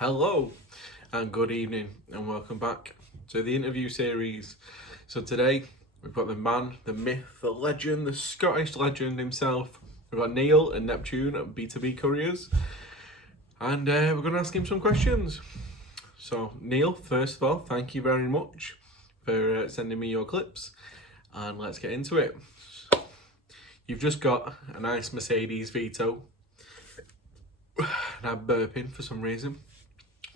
Hello and good evening and welcome back to the interview series. So today we've got the man, the myth, the legend, the Scottish legend himself. We've got Neil and Neptune at B2B Couriers, and we're going to ask him some questions. So Neil, first of all, thank you very much for sending me your clips, and let's get into it. You've just got a nice Mercedes Vito, and I'm burping for some reason.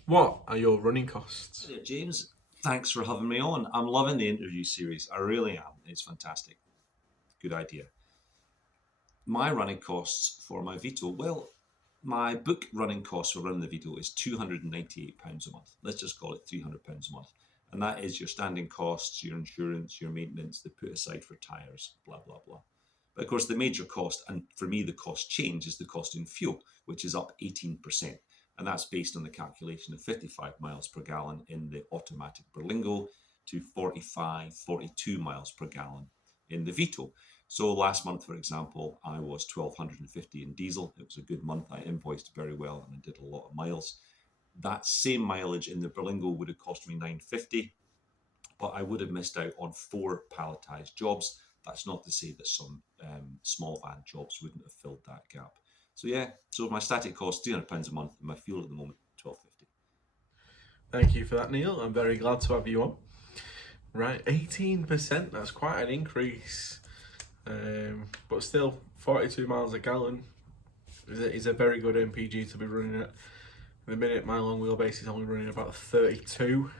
What are your running costs? Hey, James, thanks for having me on. I'm loving the interview series. I really am. It's fantastic. Good idea. My running costs for my Vito, well, my book running costs for running the Vito is £298 a month. Let's just call it £300 a month. And that is your standing costs, your insurance, your maintenance, the put aside for tyres, blah, blah, blah. But of course, the major cost, and for me, the cost change is the cost in fuel, which is up 18%. And that's based on the calculation of 55 miles per gallon in the automatic Berlingo to 45, 42 miles per gallon in the Vito. So last month, for example, I was 1,250 in diesel. It was a good month. I invoiced very well and I did a lot of miles. That same mileage in the Berlingo would have cost me 950, but I would have missed out on 4 palletized jobs. That's not to say that some small van jobs wouldn't have filled that gap. So yeah, so my static cost £300 a month, and my fuel at the moment £12.50. Thank you for that, Neil. I'm very glad to have you on. Right, 18%, that's quite an increase. But still, 42 miles a gallon is a very good MPG to be running at. At the minute, my long wheelbase is only running about 32.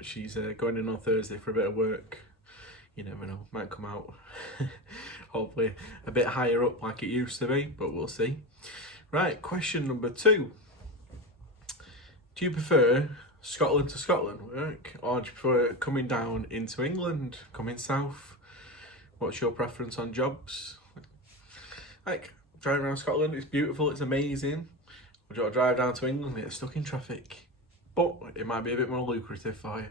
She's going in on Thursday for a bit of work. You never know, might come out hopefully a bit higher up like it used to be, but we'll see. Right, question number 2. Do you prefer Scotland to Scotland work, or do you prefer coming down into England, coming south? What's your preference on jobs? Like, driving around Scotland, it's beautiful, it's amazing. Or do you want to drive down to England and get stuck in traffic? But it might be a bit more lucrative for you.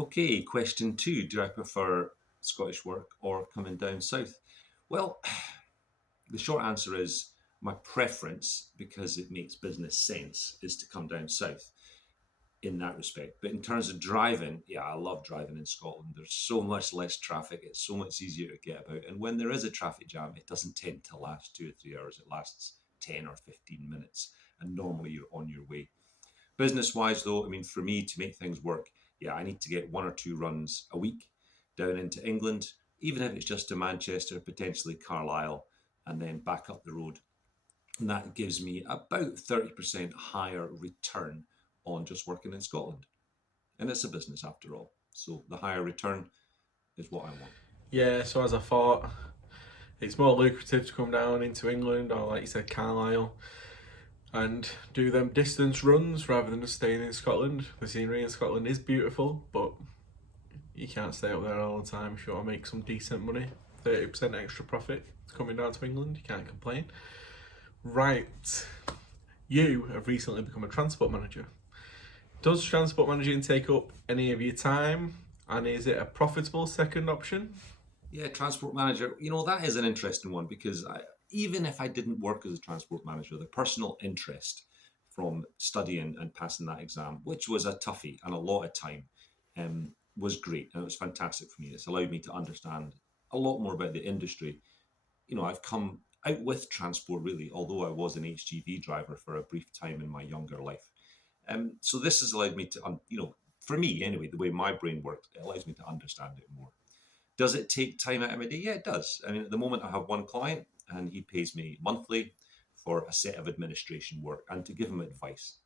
Okay, question 2. Do I prefer Scottish work or coming down south? Well, the short answer is my preference, because it makes business sense, is to come down south in that respect. But in terms of driving, yeah, I love driving in Scotland. There's so much less traffic. It's so much easier to get about. And when there is a traffic jam, it doesn't tend to last 2 or 3 hours. It lasts 10 or 15 minutes. And normally you're on your way. Business wise, though, I mean, for me to make things work, yeah, I need to get 1 or 2 runs a week down into England, even if it's just to Manchester, potentially Carlisle, and then back up the road. And that gives me about 30% higher return on just working in Scotland. And it's a business after all. So the higher return is what I want. Yeah, so as I thought, it's more lucrative to come down into England, or like you said, Carlisle, and do them distance runs rather than just staying in Scotland. The scenery in Scotland is beautiful, but you can't stay up there all the time if you want to make some decent money. 30% extra profit coming down to England, you can't complain. Right, you have recently become a transport manager. Does transport managing take up any of your time, and is it a profitable second option? Yeah, transport manager, that is an interesting one, because even if I didn't work as a transport manager, the personal interest from studying and passing that exam, which was a toughie and a lot of time, was great. And it was fantastic for me. It's allowed me to understand a lot more about the industry. I've come out with transport, really, although I was an HGV driver for a brief time in my younger life. So this has allowed me to, for me anyway, the way my brain works, it allows me to understand it more. Does it take time out of my day? Yeah, it does. I mean, at the moment, I have one client and he pays me monthly for a set of administration work and to give him advice.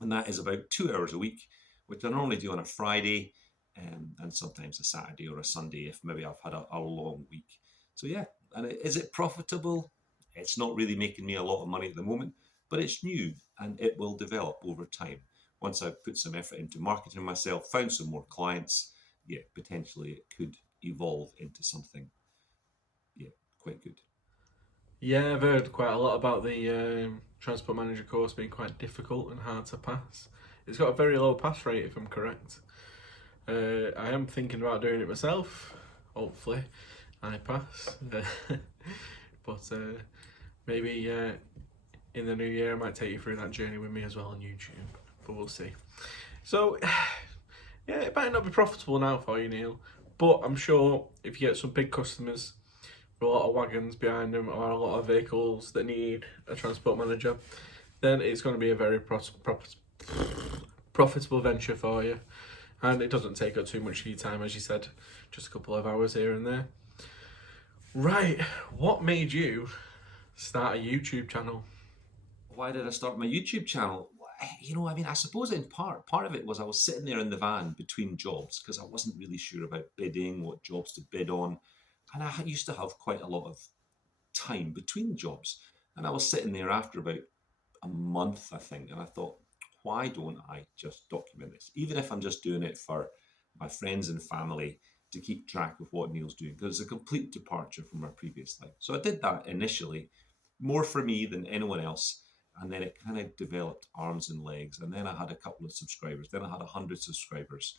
And that is about 2 hours a week, which I normally do on a Friday, and sometimes a Saturday or a Sunday if maybe I've had a long week. So yeah, and is it profitable? It's not really making me a lot of money at the moment, but it's new and it will develop over time. Once I've put some effort into marketing myself, found some more clients, yeah, potentially it could evolve into something, yeah, quite good. Yeah, I've heard quite a lot about the transport manager course being quite difficult and hard to pass. It's got a very low pass rate, if I'm correct. I am thinking about doing it myself. Hopefully, I pass. But maybe in the new year, I might take you through that journey with me as well on YouTube, but we'll see. So, yeah, it might not be profitable now for you, Neil, but I'm sure if you get some big customers with a lot of wagons behind them or a lot of vehicles that need a transport manager, then it's going to be a very profitable venture for you. And it doesn't take up too much of your time, as you said, just a couple of hours here and there. Right, what made you start a YouTube channel? Why did I start my YouTube channel? I mean, I suppose in part of it was I was sitting there in the van between jobs because I wasn't really sure about bidding, what jobs to bid on. And I used to have quite a lot of time between jobs. And I was sitting there after about a month, I think, and I thought, why don't I just document this? Even if I'm just doing it for my friends and family to keep track of what Neil's doing, because it's a complete departure from my previous life. So I did that initially, more for me than anyone else. And then it kind of developed arms and legs. And then I had a couple of subscribers. Then I had 100 subscribers.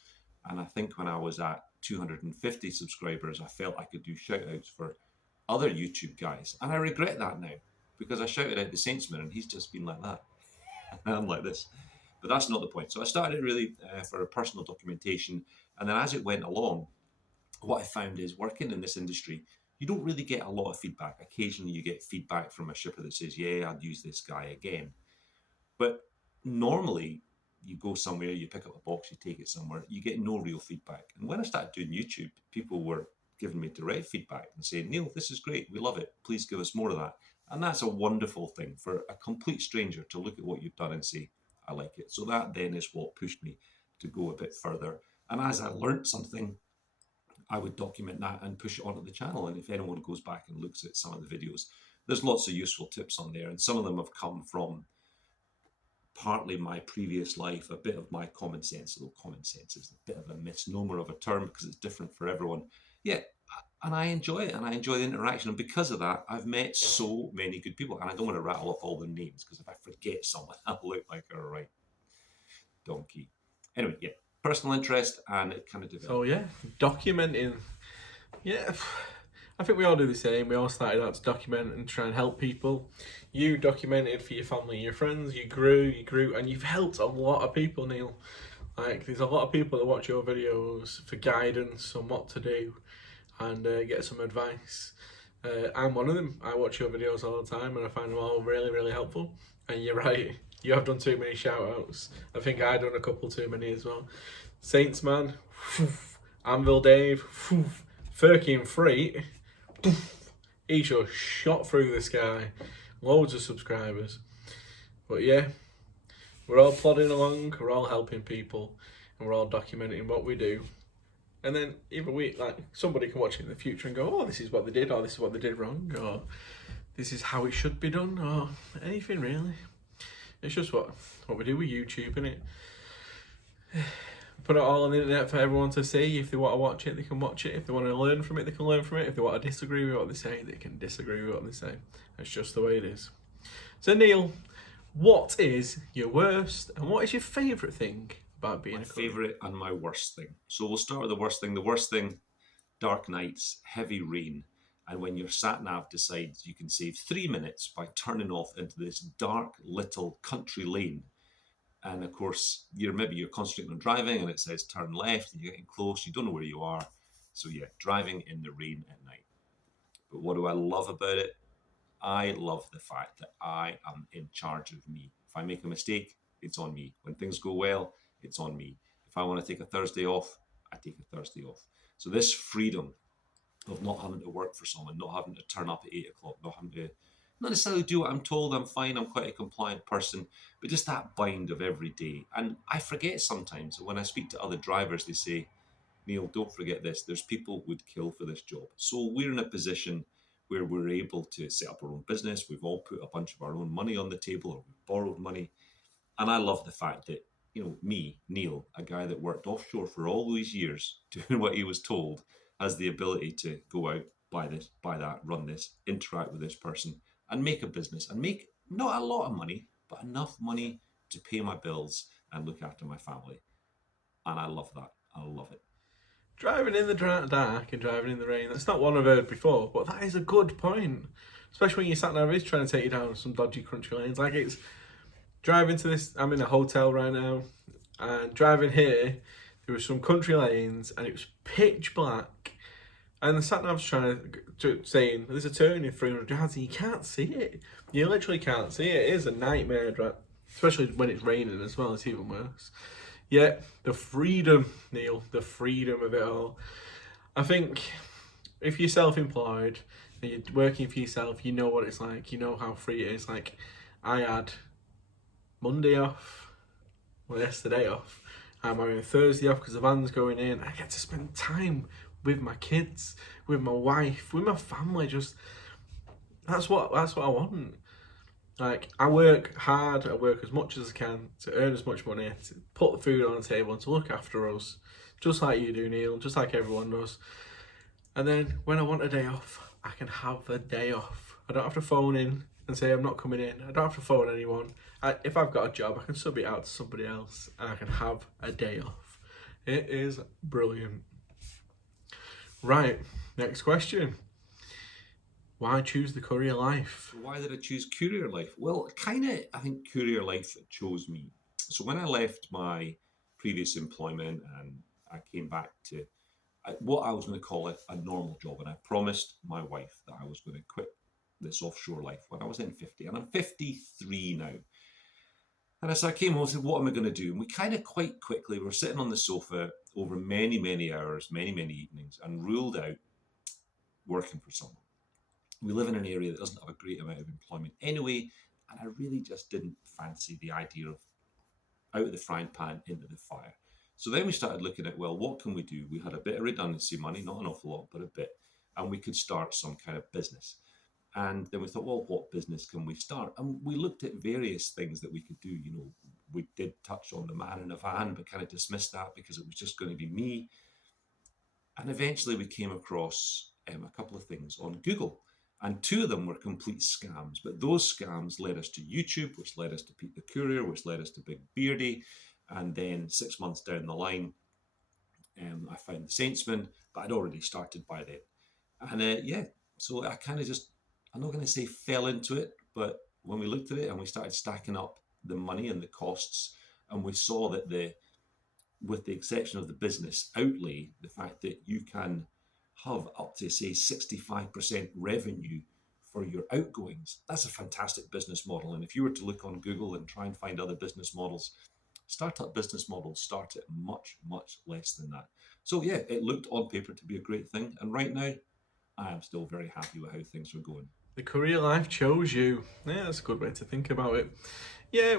And I think when I was at 250 subscribers, I felt I could do shout outs for other YouTube guys. And I regret that now because I shouted out the Saintsman and he's just been like that. And I'm like this. But that's not the point. So I started really for a personal documentation. And then as it went along, what I found is working in this industry, you don't really get a lot of feedback. Occasionally you get feedback from a shipper that says, yeah, I'd use this guy again. But normally you go somewhere, you pick up a box, you take it somewhere, you get no real feedback. And when I started doing YouTube, people were giving me direct feedback and saying, Neil, this is great. We love it. Please give us more of that. And that's a wonderful thing for a complete stranger to look at what you've done and say, I like it. So that then is what pushed me to go a bit further. And as I learned something, I would document that and push it onto the channel. And if anyone goes back and looks at some of the videos, there's lots of useful tips on there. And some of them have come from partly my previous life, a bit of my common sense, although common sense is a bit of a misnomer of a term because it's different for everyone. Yeah, and I enjoy it and I enjoy the interaction. And because of that, I've met so many good people. And I don't want to rattle off all the names because if I forget someone, I'll look like a right donkey. Anyway, yeah, personal interest and it kind of developed. So yeah, documenting. Yeah, I think we all do the same. We all started out to document and try and help people. You documented for your family and your friends. You grew, and you've helped a lot of people, Neil. Like, there's a lot of people that watch your videos for guidance on what to do and get some advice. I'm one of them. I watch your videos all the time and I find them all really, really helpful. And you're right, you have done too many shout outs. I think I've done a couple too many as well. Saints Man, Anvil Dave, Firkin Freight, he just shot through the sky. Loads of subscribers. But yeah, we're all plodding along, we're all helping people, and we're all documenting what we do. And then either we, like, somebody can watch it in the future and go, oh, this is what they did, or this is what they did wrong, or this is how it should be done, or anything really. It's just what we do with YouTube, innit? Put it all on the internet for everyone to see. If they want to watch it, they can watch it. If they want to learn from it, they can learn from it. If they want to disagree with what they say, they can disagree with what they say. That's just the way it is. So Neil, what is your worst and what is your favourite thing about being my a courier? favourite and my worst thing. So we'll start with the worst thing. The worst thing, dark nights, heavy rain. And when your sat nav decides you can save 3 minutes by turning off into this dark little country lane. And of course, you're concentrating on driving and it says turn left and you're getting close, you don't know where you are. So yeah, driving in the rain at night. But what do I love about it? I love the fact that I am in charge of me. If I make a mistake, it's on me. When things go well, it's on me. If I want to take a Thursday off, I take a Thursday off. So this freedom of not having to work for someone, not having to turn up at 8 o'clock, not having to not necessarily do what I'm told, I'm fine, I'm quite a compliant person, but just that bind of every day. And I forget sometimes when I speak to other drivers, they say, Neil, don't forget this. There's people would kill for this job. So we're in a position where we're able to set up our own business. We've all put a bunch of our own money on the table or we've borrowed money. And I love the fact that, me, Neil, a guy that worked offshore for all these years, doing what he was told, has the ability to go out, buy this, buy that, run this, interact with this person, and make a business and make not a lot of money, but enough money to pay my bills and look after my family. And I love that. I love it. Driving in the dark and driving in the rain, that's not one I've heard before, but that is a good point. especially when your sat nav is trying to take you down some dodgy country lanes. Like it's driving to this. I'm in a hotel right now, and driving here, there was some country lanes, and it was pitch black. And the sat nav's saying there's a turn in 300 yards, and you can't see it. You literally can't see it. It is a nightmare, especially when it's raining as well. It's even worse. Yeah, the freedom, Neil, the freedom of it all. I think if you're self-employed and you're working for yourself, you know what it's like. You know how free it is. Like, I had Monday off, well, yesterday off. I'm having Thursday off because the van's going in. I get to spend time with my kids, with my wife, with my family. Just that's what I want. Like, I work hard, I work as much as I can to earn as much money, to put the food on the table and to look after us, just like you do, Neil, just like everyone does. And then when I want a day off, I can have a day off. I don't have to phone in and say I'm not coming in. I don't have to phone anyone. If I've got a job, I can sub it out to somebody else and I can have a day off. It is brilliant. Right, next question. Why choose the Courier Life? Why did I choose Courier Life? Well, I think Courier Life chose me. So when I left my previous employment and I came back to what I was going to call it a normal job, and I promised my wife that I was going to quit this offshore life when I was in 50, and I'm 53 now. And as I came home, I said, what am I going to do? And we kind of quite quickly were sitting on the sofa over many, many hours, many, many evenings, and ruled out working for someone. We live in an area that doesn't have a great amount of employment anyway, and I really just didn't fancy the idea of out of the frying pan into the fire. So then we started looking at, well, what can we do? We had a bit of redundancy money, not an awful lot, but a bit, and we could start some kind of business. And then we thought, well, what business can we start? And we looked at various things that we could do. You know, we did touch on the man in a van, but kind of dismissed that because it was just going to be me. And eventually we came across a couple of things on Google. And two of them were complete scams. But those scams led us to YouTube, which led us to Pete the Courier, which led us to Big Beardy. And then 6 months down the line, I found the Saintsman, but I'd already started by then. And so I kind of just, I'm not going to say fell into it, but when we looked at it and we started stacking up the money and the costs, and we saw that with the exception of the business outlay, the fact that you can have up to, say, 65% revenue for your outgoings. That's a fantastic business model. And if you were to look on Google and try and find other business models, startup business models start at much, much less than that. So yeah, it looked on paper to be a great thing. And right now, I am still very happy with how things are going. The Courier Life chose you. Yeah, that's a good way to think about it. Yeah,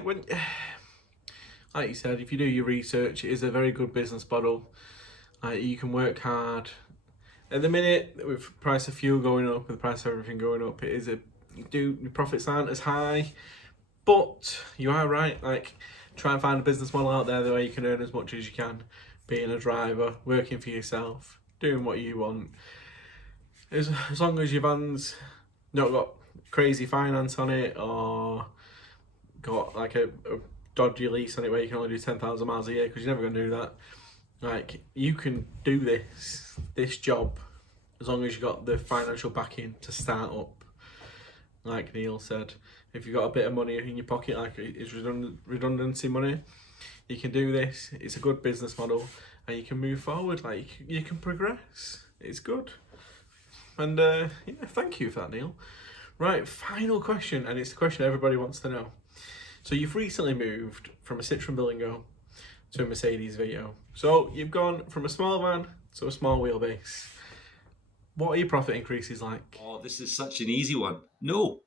like you said, if you do your research, it is a very good business model. You can work hard. At the minute, with the price of fuel going up, with the price of everything your profits aren't as high, but you are right. Like, try and find a business model out there where you can earn as much as you can, being a driver, working for yourself, doing what you want. As long as your van's not got crazy finance on it or got like a dodgy lease on it where you can only do 10,000 miles a year, because you're never going to do that. Like, you can do this job as long as you got the financial backing to start up. Like Neil said, if you've got a bit of money in your pocket, like it's redundancy money, you can do this. It's a good business model, and you can move forward. Like, you can progress. It's good. And thank you for that, Neil. Right, final question, and it's the question everybody wants to know. So you've recently moved from a Citroen Berlingo to a Mercedes Vito. So you've gone from a small van to a small wheelbase. What are your profit increases like? Oh, this is such an easy one. No.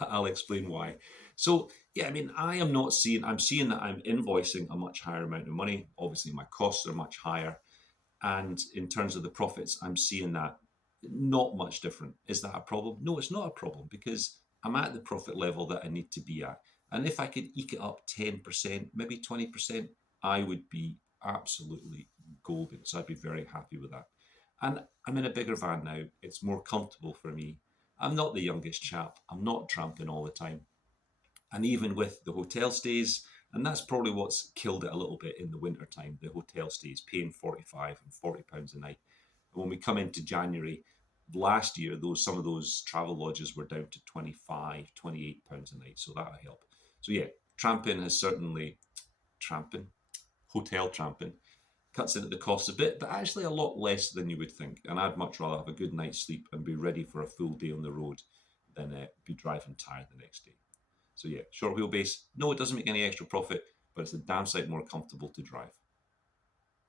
I'll explain why. So, yeah, I mean, I'm seeing that I'm invoicing a much higher amount of money. Obviously, my costs are much higher. And in terms of the profits, I'm seeing that not much different. Is that a problem? No, it's not a problem, because I'm at the profit level that I need to be at. And if I could eke it up 10%, maybe 20%, I would be absolutely golden. So I'd be very happy with that. And I'm in a bigger van now. It's more comfortable for me. I'm not the youngest chap. I'm not tramping all the time. And even with the hotel stays, and that's probably what's killed it a little bit in the winter time, the hotel stays, paying £45 and £40 a night. And when we come into January, last year, some of those travel lodges were down to £25, £28 a night, so that'll help. So yeah, hotel tramping cuts into the costs a bit, but actually a lot less than you would think. And I'd much rather have a good night's sleep and be ready for a full day on the road than be driving tired the next day. So yeah, short wheelbase, no, it doesn't make any extra profit, but it's a damn sight more comfortable to drive.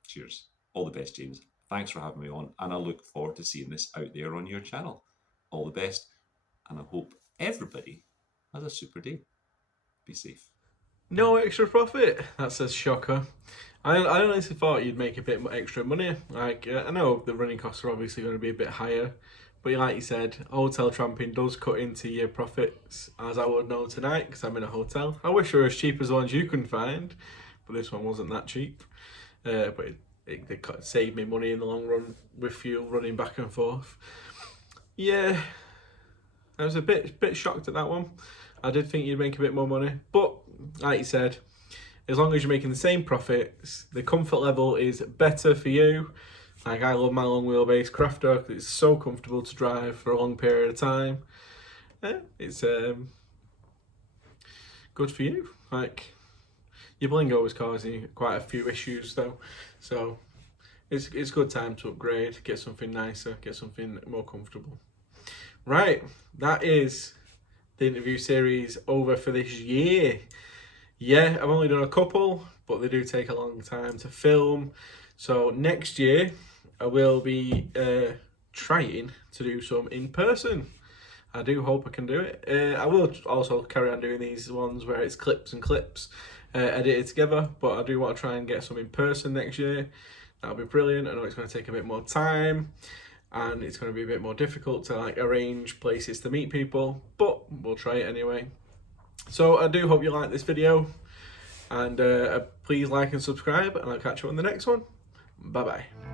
Cheers. All the best, James. Thanks for having me on, and I look forward to seeing this out there on your channel. All the best, and I hope everybody has a super day. Be safe. No extra profit. That's a shocker. I honestly thought you'd make a bit extra money. Like, I know the running costs are obviously going to be a bit higher, but like you said, hotel tramping does cut into your profits, as I would know tonight because I'm in a hotel. I wish they were as cheap as the ones you can find, but this one wasn't that cheap. But it saved me money in the long run with fuel running back and forth. Yeah, I was a bit shocked at that one. I did think you'd make a bit more money, but like you said, as long as you're making the same profits, the comfort level is better for you. Like, I love my long wheelbase crafter because it's so comfortable to drive for a long period of time. Yeah, it's good for you. Like, your Blingo was causing you quite a few issues though, so it's good time to upgrade, get something nicer, get something more comfortable. Right, that is the interview series over for this year. Yeah, I've only done a couple, but they do take a long time to film. So next year, I will be trying to do some in person. I do hope I can do it. I will also carry on doing these ones where it's clips and clips edited together, but I do want to try and get some in person next year. That'll be brilliant. I know it's going to take a bit more time, and it's going to be a bit more difficult to like arrange places to meet people, but we'll try it anyway. So I do hope you like this video, and please like and subscribe, and I'll catch you on the next one. Bye bye.